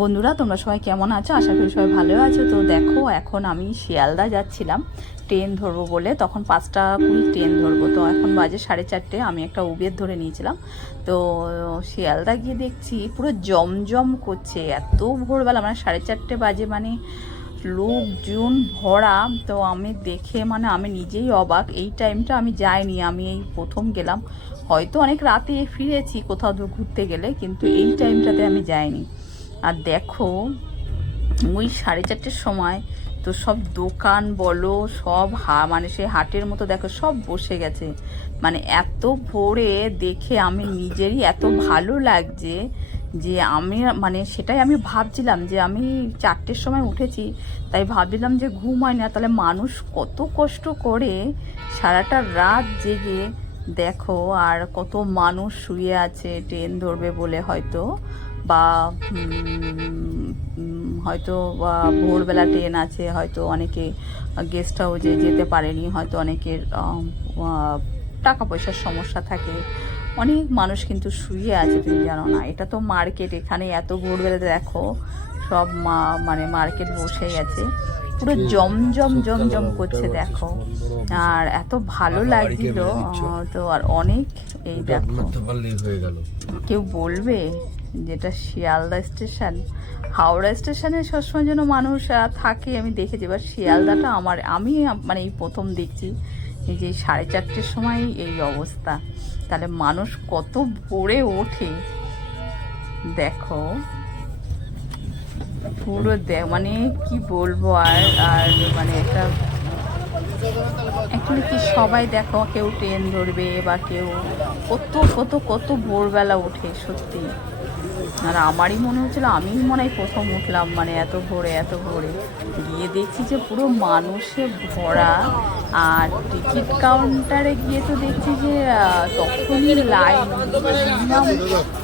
বন্ধুরা, তোমরা সবাই কেমন আছো? আশা করি সবাই ভালো আছো। তো দেখো, এখন আমি শিয়ালদা যাচ্ছিলাম ট্রেন ধরবো বলে। তখন 5টা 20 ট্রেন ধরবো, তো এখন বাজে 4:30। আমি একটা উবের ধরে নিয়েছিলাম। তো শিয়ালদা গিয়ে দেখছি পুরো জমজম করছে, এত ভোরবেলা, মানে 4:30 বাজে, মানে লোকজন ভরা। তো আমি দেখে মানে আমি নিজেই অবাক, এই টাইমটা আমি যাইনি, আমি এই প্রথম গেলাম। হয়তো অনেক রাতে ফিরেছি কোথাও ঘুরতে গেলে, কিন্তু এই টাইমটাতে আমি যাইনি। আর দেখো, ওই 4:30-এর সময় তো সব দোকান বলো, সব মানে সেই হাটের মতো দেখো সব বসে গেছে। মানে এত ভোরে দেখে আমি নিজেরই এত ভালো লাগছে যে আমি মানে সেটাই আমি ভাবছিলাম যে আমি 4টের সময় উঠেছি, তাই ভাবছিলাম যে ঘুম হয় না, তাহলে মানুষ কত কষ্ট করে সারাটা রাত জেগে। দেখো, আর কত মানুষ শুয়ে আছে ট্রেন ধরবে বলে, হয়তো বা হয়তো ভোরবেলা ট্রেন আছে, হয়তো অনেকে গেস্ট হাউসে যেতে পারেনি, হয়তো অনেকের টাকা পয়সার সমস্যা থাকে। অনেক মানুষ কিন্তু শুয়ে আছে, তুমি জানো না। এটা তো মার্কেট, এখানে এত ভোরবেলাতে দেখো সব মানে মার্কেট বসেই আছে, পুরো জমজম জমজম করছে দেখো। আর এত ভালো লাগছিল। তো আর অনেক, এই দেখো, কেউ বলবে যেটা শিয়ালদা স্টেশন। হাওড়া স্টেশনে সবসময় যেন মানুষ থাকে, আমি দেখেছি, এবার শিয়ালদাটা আমি মানে এই প্রথম দেখছি। এই যে 4:30-এর সময় এই অবস্থা, তাহলে মানুষ কত ভোরে ওঠে দেখো। পুরো মানে কি বলবো, আর আর মানে এটা অ্যাকচুয়ালি কি, সবাই দেখো, কেউ ট্রেন ধরবে বা কেউ কত কত কত ভোরবেলা ওঠে সত্যি। আর আমারই মনে হচ্ছিলো আমি মনে হয় প্রথম উঠলাম, মানে এত ভোরে এত ভোরে গিয়ে দেখছি যে পুরো মানুষে ভরা। আর টিকিট কাউন্টারে গিয়ে তো দেখছি যে তখনই লাইন, মিনিমাম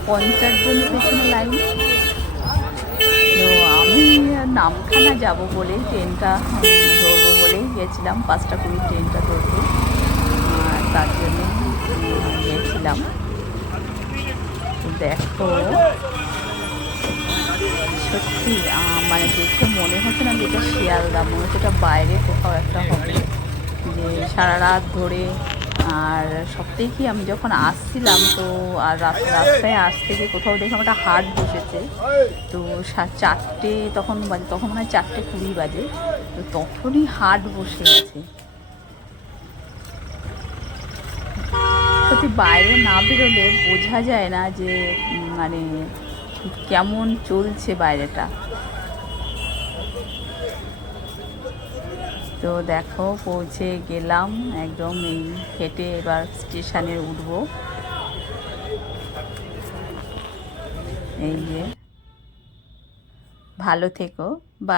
50 জনের পেছনে লাইন। তো আমি নামখানা যাব বলেই ট্রেনটা ধরবো বলেই গেছিলাম, 5টা 20 ট্রেনটা ধরবো, আর তার জন্যই গেছিলাম। তো দেখো, সত্যি মানে দেখে মনে হচ্ছে না যে এটা শিয়ালদা, মনে হচ্ছে এটা বাইরে কোথাও একটা হবে, যে সারা রাত ধরে। আর সবথেকে কি, আমি যখন আসছিলাম তো, আর রাস্তায় আসতে গিয়ে কোথাও দেখলাম একটা হাট বসেছে। তো 4টে তখন বাজে, তখন মনে হয় 4:20 বাজে। তো তখনই হাট বসে গেছে। সত্যি বাইরে না বেরোলে বোঝা যায় না যে মানে কেমন চলছে বাইরেটা। তো দেখো, পৌঁছে গেলাম একদম, এই হেঁটে এবার স্টেশনে উঠবো। এই যে, ভালো থেকো, বা